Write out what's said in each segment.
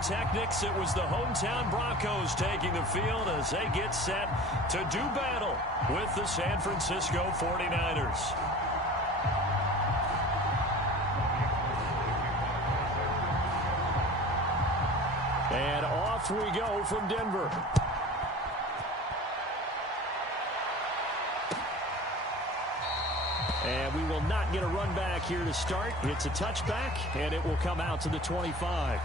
pyrotechnics, it was the hometown Broncos taking the field as they get set to do battle with the San Francisco 49ers. And off we go from Denver. And we will not get a run back here to start. It's a touchback, and it will come out to the 25.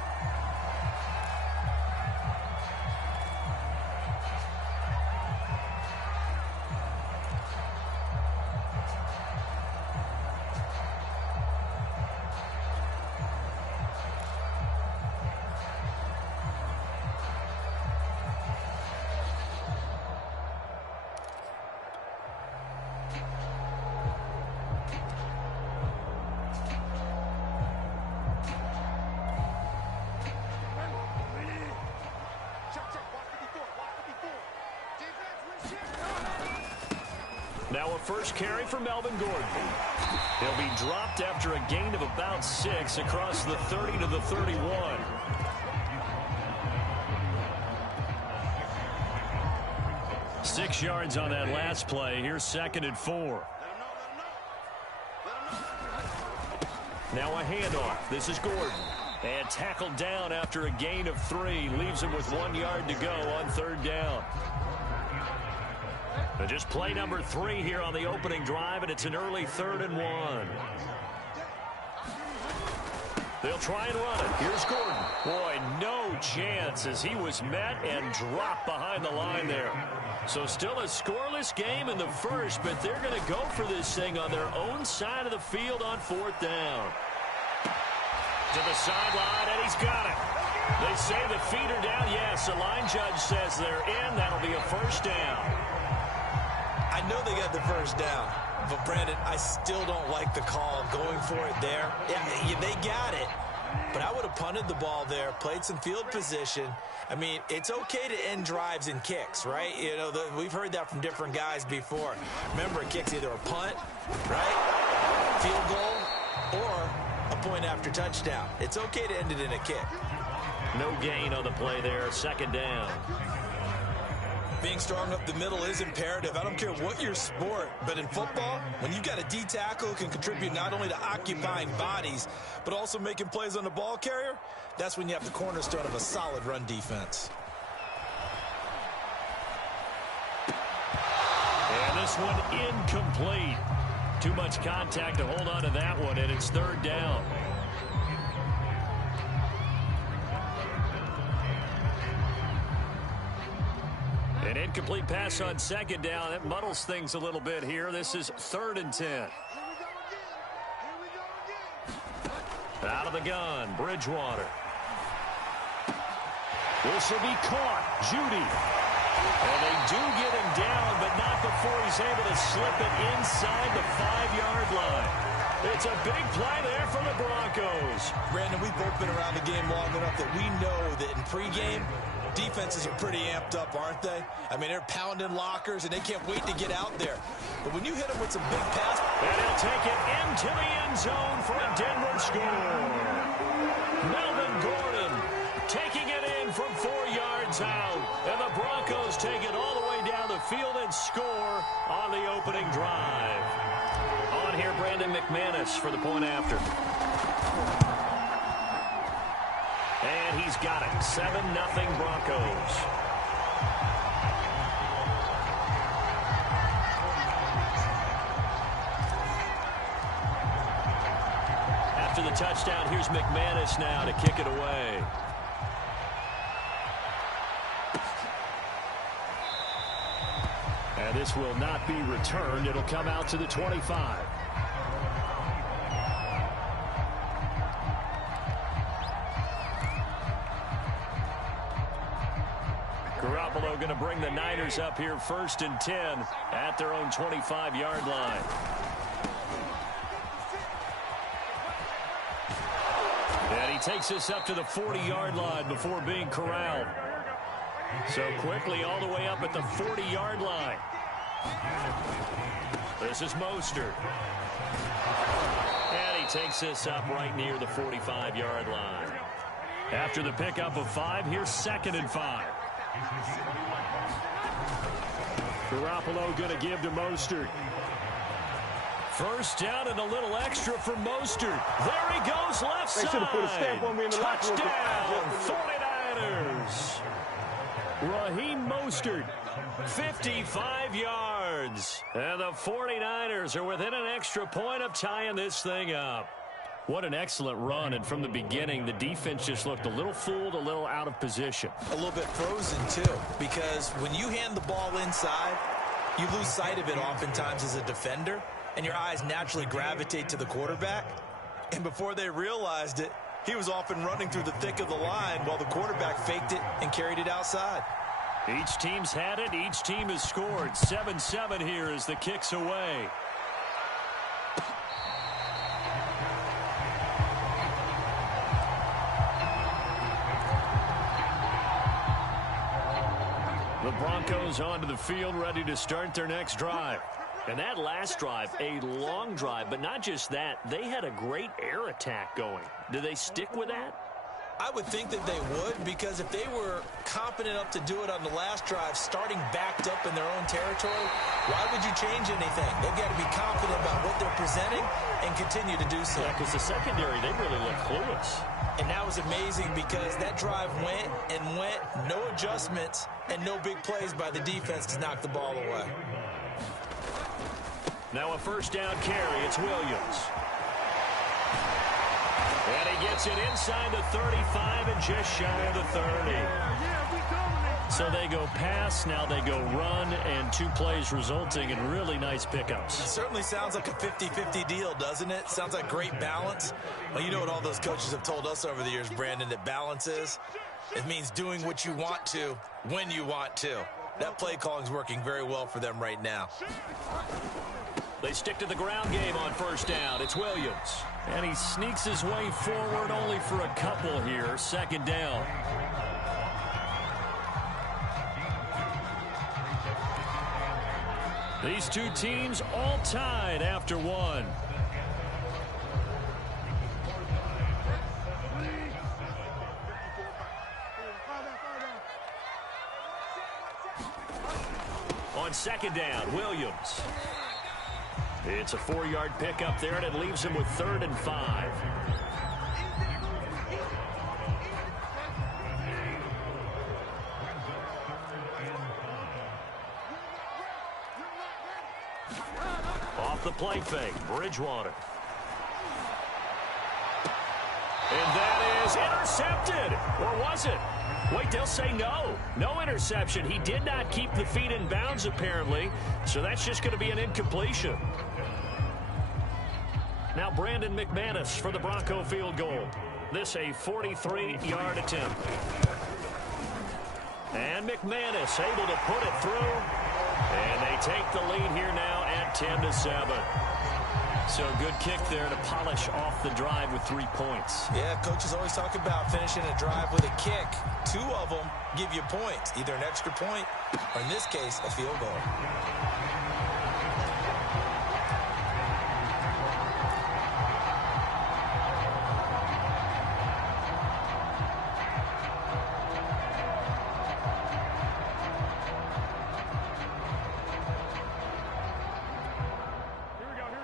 Now a first carry for Melvin Gordon. He'll be dropped after a gain of about 6 across the 30 to the 31. Six yards on that last play. Here's 2nd and 4. Now a handoff. This is Gordon. And tackled down after a gain of 3. Leaves him with 1 yard to go on 3rd down. But just play number 3 here on the opening drive, and it's an early 3rd and 1. They'll try and run it. Here's Gordon. Boy, no chance as he was met and dropped behind the line there. So still a scoreless game in the first, but they're going to go for this thing on their own side of the field on 4th down. To the sideline, and he's got it. They say the feet are down. Yes, the line judge says they're in. That'll be a first down. I know they got the first down, but Brandon, I still don't like the call going for it there. Yeah, they got it, but I would have punted the ball there, played some field position. I mean, it's okay to end drives and kicks, right? You know, we've heard that from different guys before. Remember, a kick's either a punt, right, field goal, or a point after touchdown. It's okay to end it in a kick. No gain on the play there, 2nd down. Being strong up the middle is imperative. I don't care what your sport, but in football, when you've got a D tackle who can contribute not only to occupying bodies, but also making plays on the ball carrier, that's when you have the cornerstone of a solid run defense. And this one incomplete. Too much contact to hold on to that one, and it's 3rd down. An incomplete pass on 2nd down. That muddles things a little bit here. This is 3rd and 10. Out of the gun, Bridgewater. This will be caught. Judy. And they do get him down, but not before he's able to slip it inside the 5-yard line. It's a big play there for the Broncos. Brandon, we've both been around the game long enough that we know that in pregame, defenses are pretty amped up, aren't they? I mean, they're pounding lockers, and they can't wait to get out there. But when you hit them with some big pass... And he'll take it into the end zone for a Denver score. Melvin Gordon taking it in from 4 yards out. And the Broncos take it all the way down the field and score on the opening drive. On here, Brandon McManus for the point after. And he's got it. 7-0 Broncos. After the touchdown, here's McManus now to kick it away. And this will not be returned. It'll come out to the 25. Garoppolo going to bring the Niners up here 1st and 10 at their own 25-yard line. And he takes this up to the 40-yard line before being corralled. So quickly all the way up at the 40-yard line. This is Mostert. And he takes this up right near the 45-yard line. After the pickup of 5, here's 2nd and 5. Garoppolo going to give to Mostert. First down and a little extra for Mostert. There he goes, left side. They should have put a stamp on me in the touchdown, 49ers. Raheem Mostert, 55 yards. And the 49ers are within an extra point of tying this thing up. What an excellent run, and from the beginning, the defense just looked a little fooled, a little out of position. A little bit frozen, too, because when you hand the ball inside, you lose sight of it oftentimes as a defender, and your eyes naturally gravitate to the quarterback. And before they realized it, he was off and running through the thick of the line while the quarterback faked it and carried it outside. Each team's had it. Each team has scored. 7-7 here as the kick's away. The Broncos onto the field, ready to start their next drive. And that last drive, a long drive, but not just that. They had a great air attack going. Do they stick with that? I would think that they would, because if they were competent enough to do it on the last drive, starting backed up in their own territory, why would you change anything? They've got to be confident about what they're presenting and continue to do so. Yeah, because the secondary, they really look clueless. And that was amazing because that drive went and went, no adjustments, and no big plays by the defense to knock the ball away. Now a first down carry. It's Williams. And he gets it inside the 35 and just shy of the 30. So they go pass, now they go run, and 2 plays resulting in really nice pickups. It certainly sounds like a 50-50 deal, doesn't it? Sounds like great balance. Well, you know what all those coaches have told us over the years, Brandon, that balance is? It means doing what you want to when you want to. That play calling is working very well for them right now. They stick to the ground game on first down. It's Williams. And he sneaks his way forward only for a couple here. 2nd down. These two teams all tied after 1. On 2nd down, Williams. It's a 4-yard pickup there, and it leaves him with 3rd and 5. Off the play fake, Bridgewater. And that is intercepted. Or was it? Wait, they'll say no. No interception. He did not keep the feet in bounds, apparently. So that's just going to be an incompletion. Now Brandon McManus for the Bronco field goal. This a 43-yard attempt. And McManus able to put it through. And they take the lead here now at 10-7. So good kick there to polish off the drive with 3 points. Yeah, coaches always talk about finishing a drive with a kick. 2 of them give you points, either an extra point or, in this case, a field goal.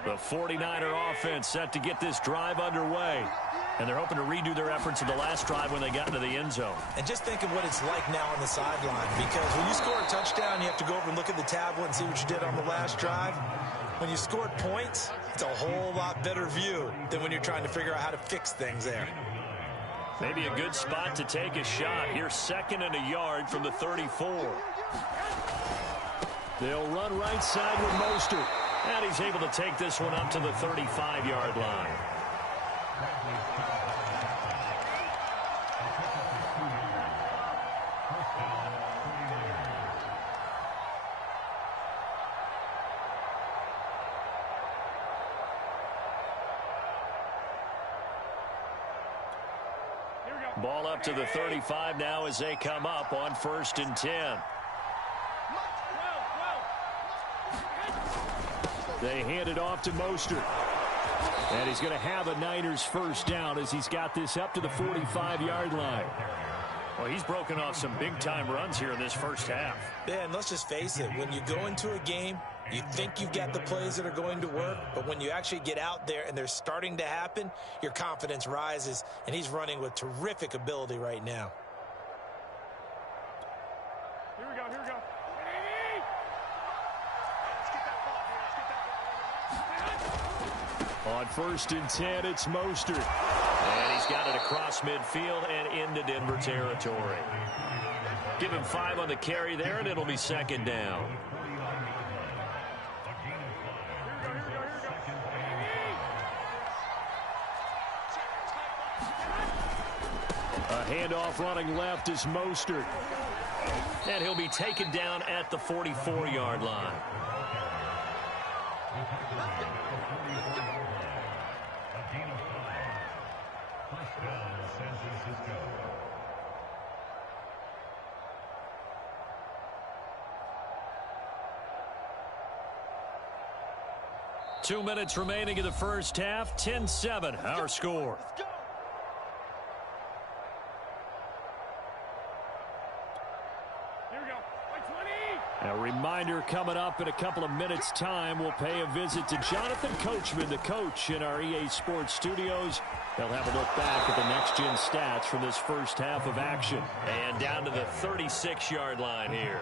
The 49er offense set to get this drive underway. And they're hoping to redo their efforts in the last drive when they got into the end zone. And just think of what it's like now on the sideline, because when you score a touchdown, you have to go over and look at the tablet and see what you did on the last drive. When you scored points, it's a whole lot better view than when you're trying to figure out how to fix things there. Maybe a good spot to take a shot. Here's 2nd and a yard from the 34. They'll run right side with Mostert. And he's able to take this one up to the 35-yard line. Ball up to the 35 now as they come up on 1st and 10. They hand it off to Mostert. And he's going to have a Niners first down as he's got this up to the 45-yard line. Well, he's broken off some big-time runs here in this first half. Yeah, and let's just face it. When you go into a game, you think you've got the plays that are going to work, but when you actually get out there and they're starting to happen, your confidence rises, and he's running with terrific ability right now. Here we go, here we go. On 1st and 10, it's Mostert. And he's got it across midfield and into Denver territory. Give him 5 on the carry there, and it'll be 2nd down. A handoff running left is Mostert. And he'll be taken down at the 44-yard line. Two minutes remaining in the first half. 10-7, our score. A reminder coming up in a couple of minutes' time. We'll pay a visit to Jonathan Coachman, the coach in our EA Sports studios. They'll have a look back at the next-gen stats from this first half of action. And down to the 36-yard line here.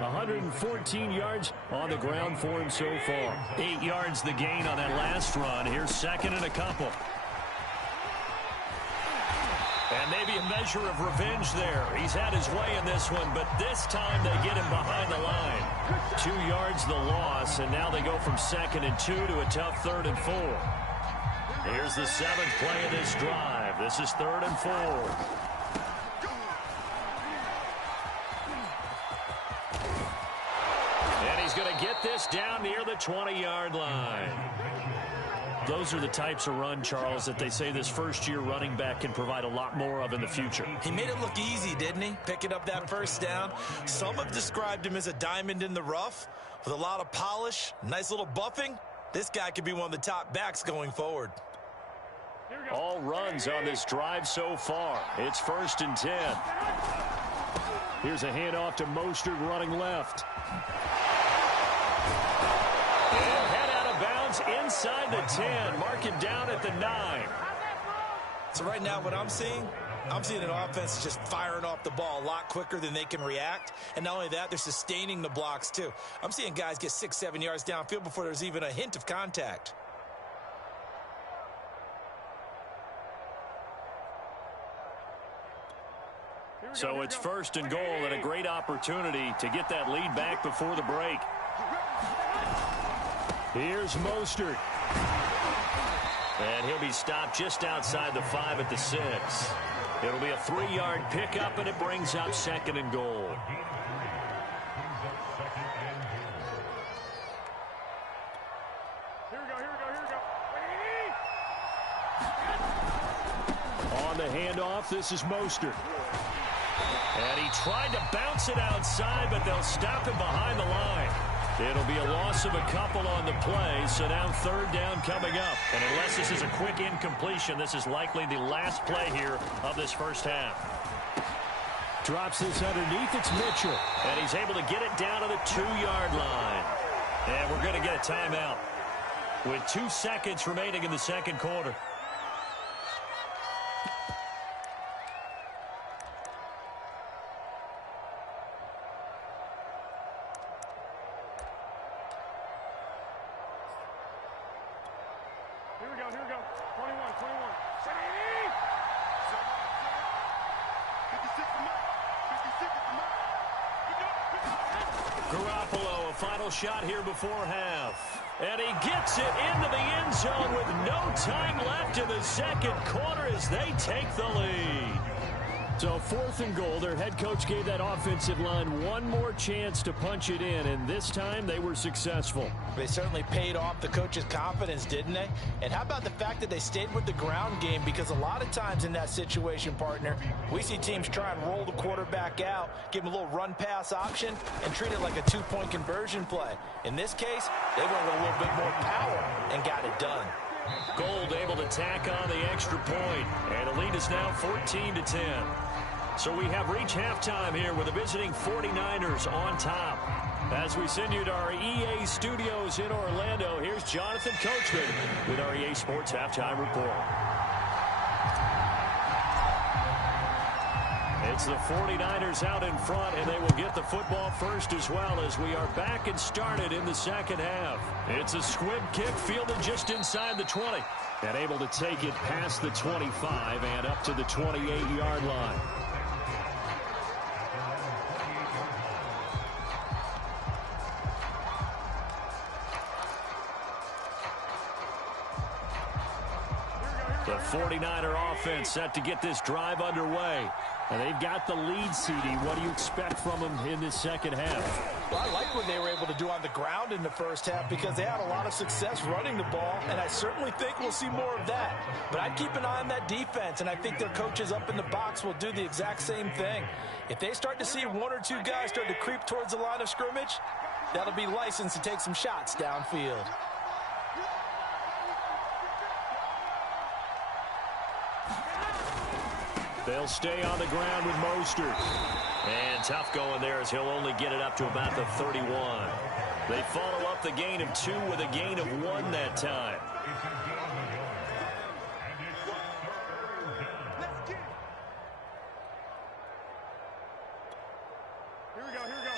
114 yards on the ground for him so far. 8 yards the gain on that last run. Here's 2nd and a couple. And maybe a measure of revenge there. He's had his way in this one, but this time they get him behind the line. 2 yards the loss, and now they go from 2nd and 2 to a tough 3rd and 4. Here's the 7th play of this drive. This is 3rd and 4. And he's going to get this down near the 20-yard line. Those are the types of run, Charles, that they say this first-year running back can provide a lot more of in the future. He made it look easy, didn't he? Picking up that first down. Some have described him as a diamond in the rough with a lot of polish, nice little buffing. This guy could be one of the top backs going forward. All runs on this drive so far. It's 1st and 10. Here's a handoff to Mostert running left. And head out of bounds inside the 10. Mark him down at the 9. So right now what I'm seeing an offense that's just firing off the ball a lot quicker than they can react. And not only that, they're sustaining the blocks too. I'm seeing guys get 6-7 yards downfield before there's even a hint of contact. So it's 1st and goal and a great opportunity to get that lead back before the break. Here's Mostert. And he'll be stopped just outside the 5 at the 6. It'll be a 3-yard pickup, and it brings up 2nd and goal. Here we go, here we go, here we go. On the handoff, this is Mostert. And he tried to bounce it outside, but they'll stop him behind the line. It'll be a loss of a couple on the play, so now 3rd down coming up. And unless this is a quick incompletion, this is likely the last play here of this first half. Drops this underneath, it's Mitchell. And he's able to get it down to the 2-yard line. And we're going to get a timeout with 2 seconds remaining in the second quarter. Here we go, here we go. 21, 21. Garoppolo, a final shot here before half. And he gets it into the end zone with no time left in the second quarter as they take the lead. So 4th and goal, their head coach gave that offensive line one more chance to punch it in, and this time they were successful. They certainly paid off the coach's confidence, didn't they? And how about the fact that they stayed with the ground game? Because a lot of times in that situation, partner, we see teams try and roll the quarterback out, give him a little run-pass option, and treat it like a 2-point conversion play. In this case, they went with a little bit more power and got it done. Gold able to tack on the extra point, and the lead is now 14-10. So we have reached halftime here with the visiting 49ers on top. As we send you to our EA studios in Orlando, here's Jonathan Coachman with our EA Sports Halftime Report. It's the 49ers out in front, and they will get the football first as well as we are back and started in the second half. It's a squib kick fielded just inside the 20 and able to take it past the 25 and up to the 28-yard line. The 49er offense set to get this drive underway. And they've got the lead, CD. What do you expect from them in this second half? Well, I like what they were able to do on the ground in the first half because they had a lot of success running the ball, and I certainly think we'll see more of that. But I'd keep an eye on that defense, and I think their coaches up in the box will do the exact same thing. If they start to see one or two guys start to creep towards the line of scrimmage, that'll be licensed to take some shots downfield. They'll stay on the ground with Mostert. And tough going there as he'll only get it up to about the 31. They follow up the gain of 2 with a gain of 1 that time. Here we go, here we go.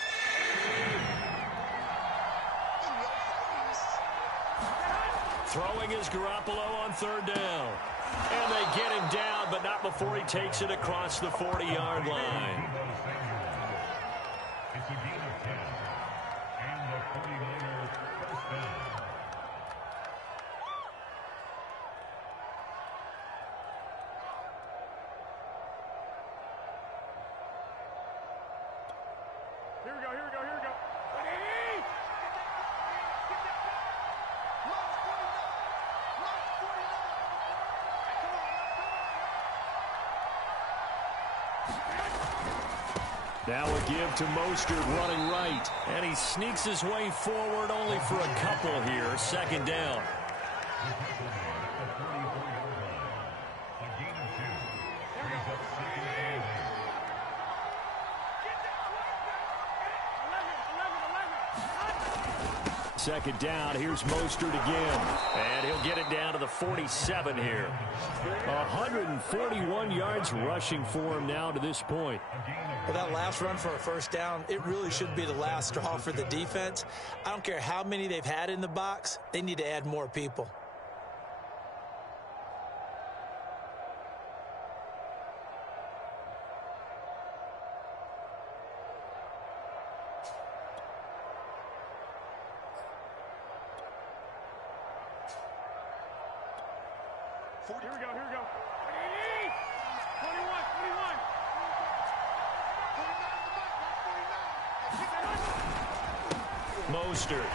Throwing is Garoppolo on third down. And they get him down, but not before he takes it across the 40-yard line. Here we go, here we go, here we go. Now a give to Mostert running right. And he sneaks his way forward only for a couple here. Second down. Second down, here's Mostert again. And he'll get it down to the 47 here. 141 yards rushing for him now to this point. Well, that last run for a first down, it really should be the last straw for the defense. I don't care how many they've had in the box. They need to add more people. Here we go, here we go. 21, 21. Mostert.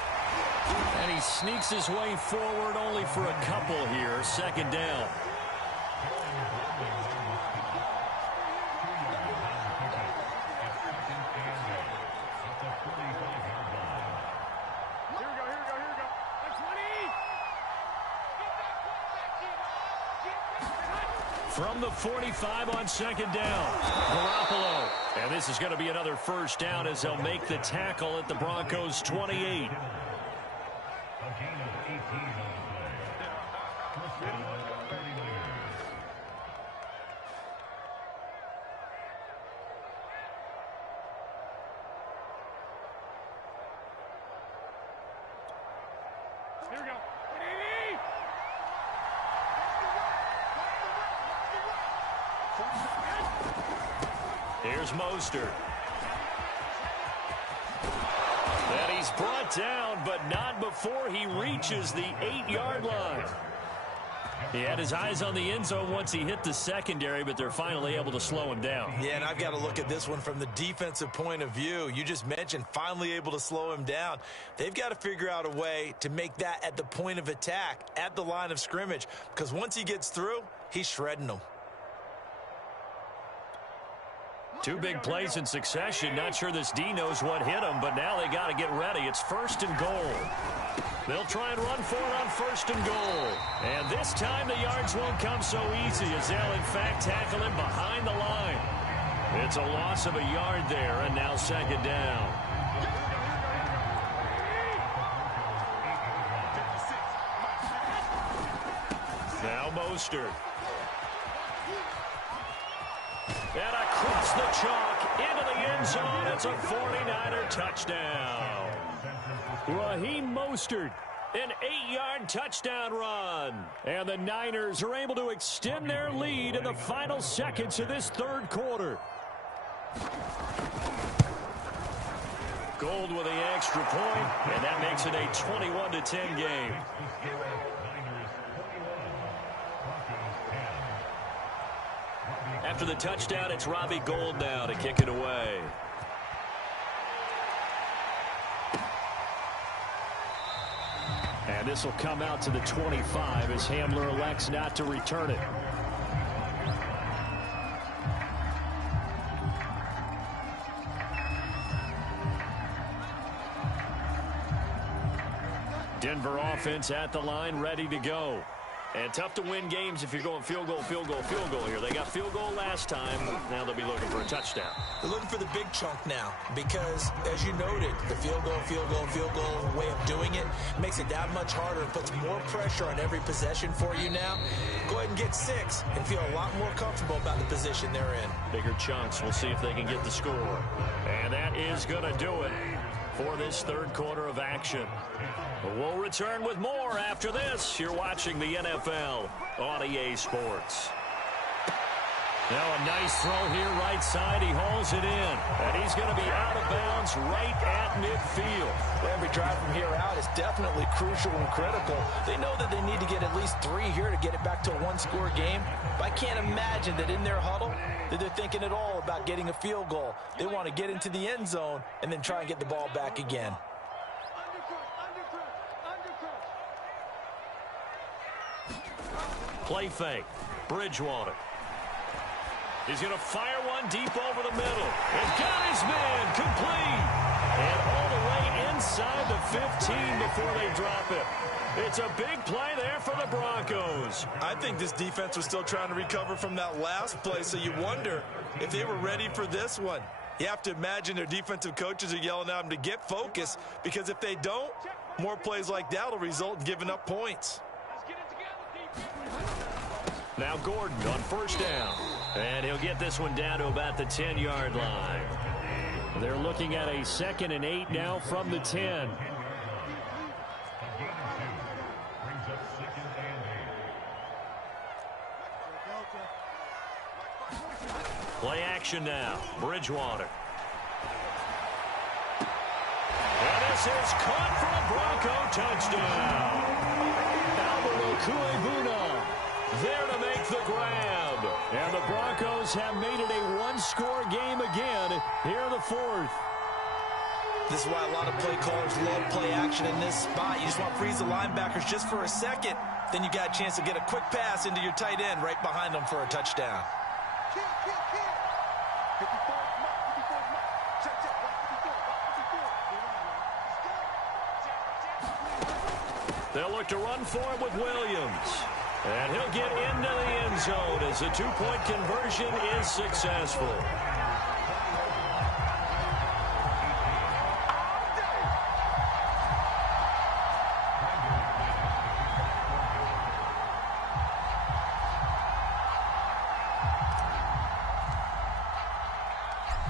And he sneaks his way forward only for a couple here. Second down. From the 45 on second down, Garoppolo. And this is going to be another first down as they'll make the tackle at the Broncos' 28. Here we go. Here's Mostert. And he's brought down, but not before he reaches the 8-yard line. He had his eyes on the end zone once he hit the secondary, but they're finally able to slow him down. Yeah, and I've got to look at this one from the defensive point of view. You just mentioned finally able to slow him down. They've got to figure out a way to make that at the point of attack, at the line of scrimmage, because once he gets through, he's shredding them. Two big plays in succession. Not sure this D knows what hit him, but now they got to get ready. It's first and goal. They'll try and run for it on first and goal. And this time the yards won't come so easy as they'll, in fact, tackle him behind the line. It's a loss of a yard there, and now second down. Now Mostert. And across the chalk into the end zone. It's a 49er touchdown. Raheem Mostert, an 8-yard touchdown run. And the Niners are able to extend their lead in the final seconds of this third quarter. Gold with the extra point, and that makes it a 21-10 game. After the touchdown, it's Robbie Gould now to kick it away. And this will come out to the 25 as Hamler elects not to return it. Denver offense at the line, ready to go. And tough to win games if you're going field goal, field goal, field goal here. They got field goal last time. Now they'll be looking for a touchdown. They're looking for the big chunk now because, as you noted, the field goal, field goal, field goal way of doing it makes it that much harder and puts more pressure on every possession for you now. Go ahead and get 6 and feel a lot more comfortable about the position they're in. Bigger chunks. We'll see if they can get the score. And that is going to do it for this third quarter of action. We'll return with more after this. You're watching the NFL on EA Sports. Now a nice throw here right side. He hauls it in. And he's going to be out of bounds right at midfield. Well, every drive from here out is definitely crucial and critical. They know that they need to get at least 3 here to get it back to a one-score game. But I can't imagine that in their huddle that they're thinking at all about getting a field goal. They want to get into the end zone and then try and get the ball back again. Play fake. Bridgewater. He's going to fire one deep over the middle. And got his man complete. And all the way inside the 15 before they drop it. It's a big play there for the Broncos. I think this defense was still trying to recover from that last play, so you wonder if they were ready for this one. You have to imagine their defensive coaches are yelling at them to get focused, because if they don't, more plays like that will result in giving up points. Now Gordon on first down. And he'll get this one down to about the 10-yard line. They're looking at a 2nd and 8 now from the 10. Play action now. Bridgewater. And this is caught for a Bronco touchdown. Albert Okuebuna there to make the grab. And the Broncos have made it a one-score game again here in the 4th. This is why a lot of play callers love play action in this spot. You just want to freeze the linebackers just for a second. Then you got a chance to get a quick pass into your tight end right behind them for a touchdown. They'll look to run for him with Williams. And he'll get into the end zone as the 2-point conversion is successful.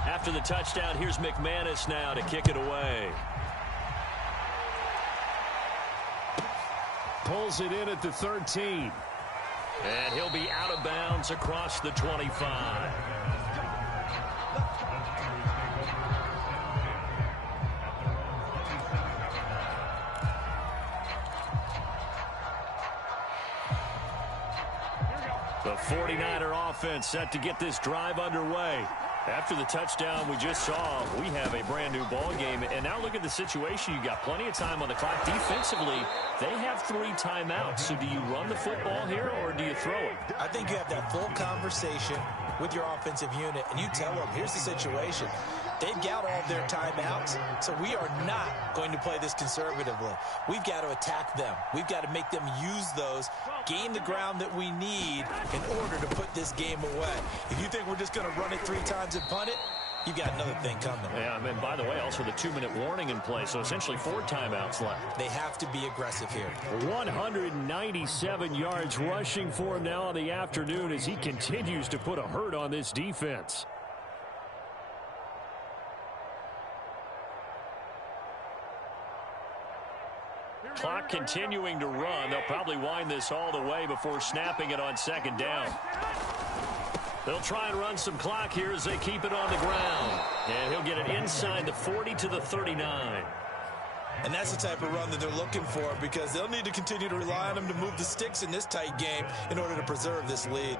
After the touchdown, here's McManus now to kick it away. Pulls it in at the 13. And he'll be out of bounds across the 25. The 49er offense set to get this drive underway. After the touchdown we just saw, we have a brand new ball game. And now look at the situation. You got plenty of time on the clock. Defensively, they have 3 timeouts. So do you run the football here or do you throw it? I think you have that full conversation with your offensive unit, and you tell them, here's the situation. They've got all their timeouts, so we are not going to play this conservatively. We've got to attack them. We've got to make them use those, gain the ground that we need in order to put this game away. If you think we're just going to run it 3 times and punt it, you've got another thing coming. Yeah, and by the way, also the 2-minute warning in play, so essentially 4 timeouts left. They have to be aggressive here. 197 yards rushing for him now on the afternoon as he continues to put a hurt on this defense. Clock continuing to run. They'll probably wind this all the way before snapping it on 2nd down. They'll try and run some clock here as they keep it on the ground. And he'll get it inside the 40 to the 39. And that's the type of run that they're looking for, because they'll need to continue to rely on him to move the sticks in this tight game in order to preserve this lead.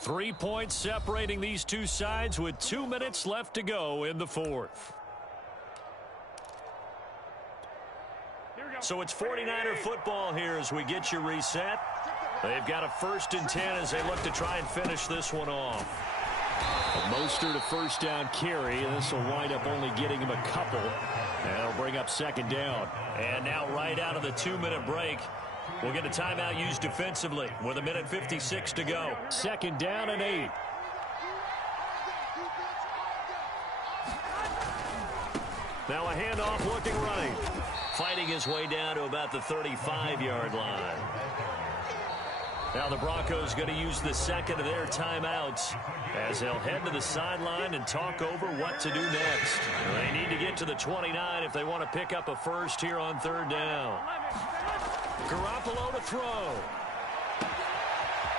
Three points separating these two sides with 2 minutes left to go in the 4th. So it's 49er football here as we get you reset. They've got a 1st and 10 as they look to try and finish this one off. Mostert a 1st down carry. This will wind up only getting him a couple. And it'll bring up 2nd down. And now right out of the 2-minute break, we'll get a timeout used defensively with 1:56 to go. 2nd down and 8. Now a handoff looking right. Fighting his way down to about the 35-yard line. Now the Broncos going to use the 2nd of their timeouts as they'll head to the sideline and talk over what to do next. They need to get to the 29 if they want to pick up a 1st here on 3rd down. Garoppolo to throw.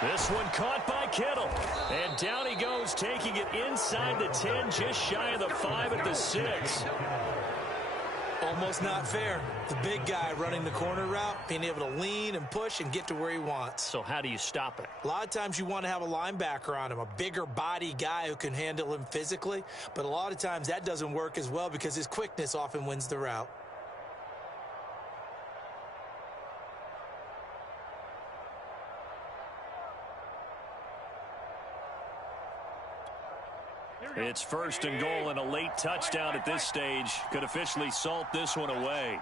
This one caught by Kittle. And down he goes, taking it inside the 10, just shy of the 5 at the 6. Almost not fair. The big guy running the corner route, being able to lean and push and get to where he wants. So how do you stop it? A lot of times you want to have a linebacker on him, a bigger body guy who can handle him physically. But a lot of times that doesn't work as well because his quickness often wins the route. It's 1st and goal, and a late touchdown at this stage could officially salt this one away.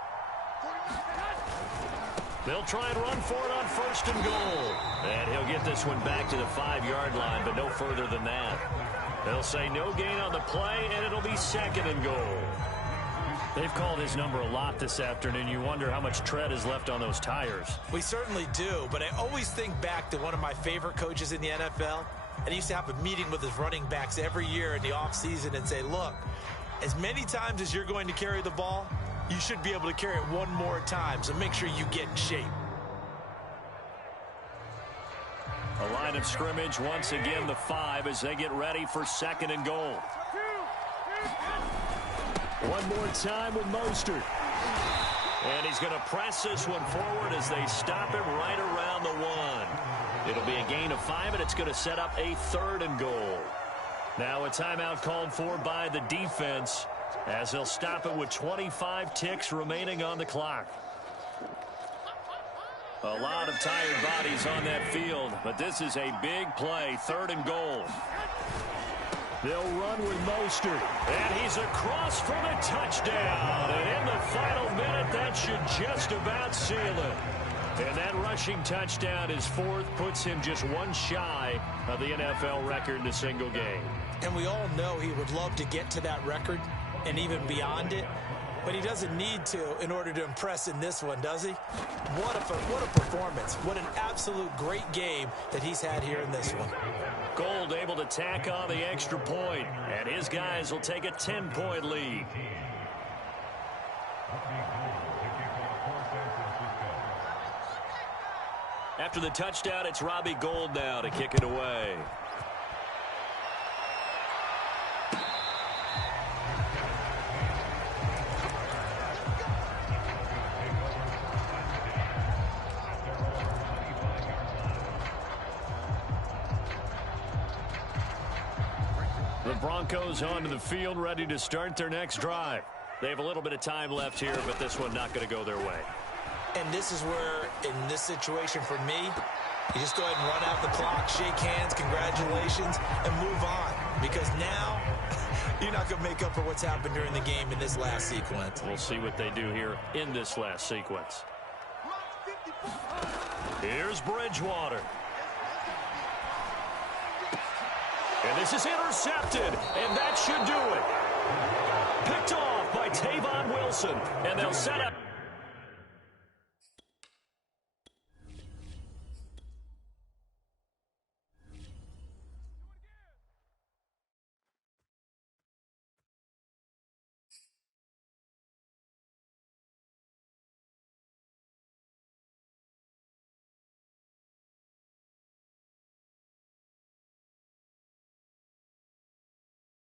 They'll try and run for it on 1st and goal. And he'll get this one back to the 5-yard line, but no further than that. They'll say no gain on the play, and it'll be 2nd and goal. They've called his number a lot this afternoon. You wonder how much tread is left on those tires. We certainly do, but I always think back to one of my favorite coaches in the NFL. And he used to have a meeting with his running backs every year in the offseason and say, look, as many times as you're going to carry the ball, you should be able to carry it one more time, so make sure you get in shape. A line of scrimmage, once again, the 5 as they get ready for 2nd and goal. One more time with Mostert. And he's going to press this one forward as they stop him right around the 1. It'll be a gain of 5, and it's going to set up a 3rd and goal. Now a timeout called for by the defense as they'll stop it with 25 ticks remaining on the clock. A lot of tired bodies on that field, but this is a big play, 3rd and goal. They'll run with Mostert, and he's across for the touchdown. And in the final minute, that should just about seal it. And that rushing touchdown, his 4th, puts him just one shy of the NFL record in a single game. And we all know he would love to get to that record and even beyond it, but he doesn't need to in order to impress in this one, does he? What a performance. What an absolute great game that he's had here in this one. Gold able to tack on the extra point, and his guys will take a 10-point lead. After the touchdown, it's Robbie Gould now to kick it away. Broncos onto the field, ready to start their next drive. They have a little bit of time left here, but this one not going to go their way. And this is where, in this situation for me, you just go ahead and run out the clock, shake hands, congratulations, and move on. Because now, you're not going to make up for what's happened during the game in this last sequence. We'll see what they do here in this last sequence. Here's Bridgewater. And this is intercepted, and that should do it. Picked off by Tavon Wilson, and they'll set up.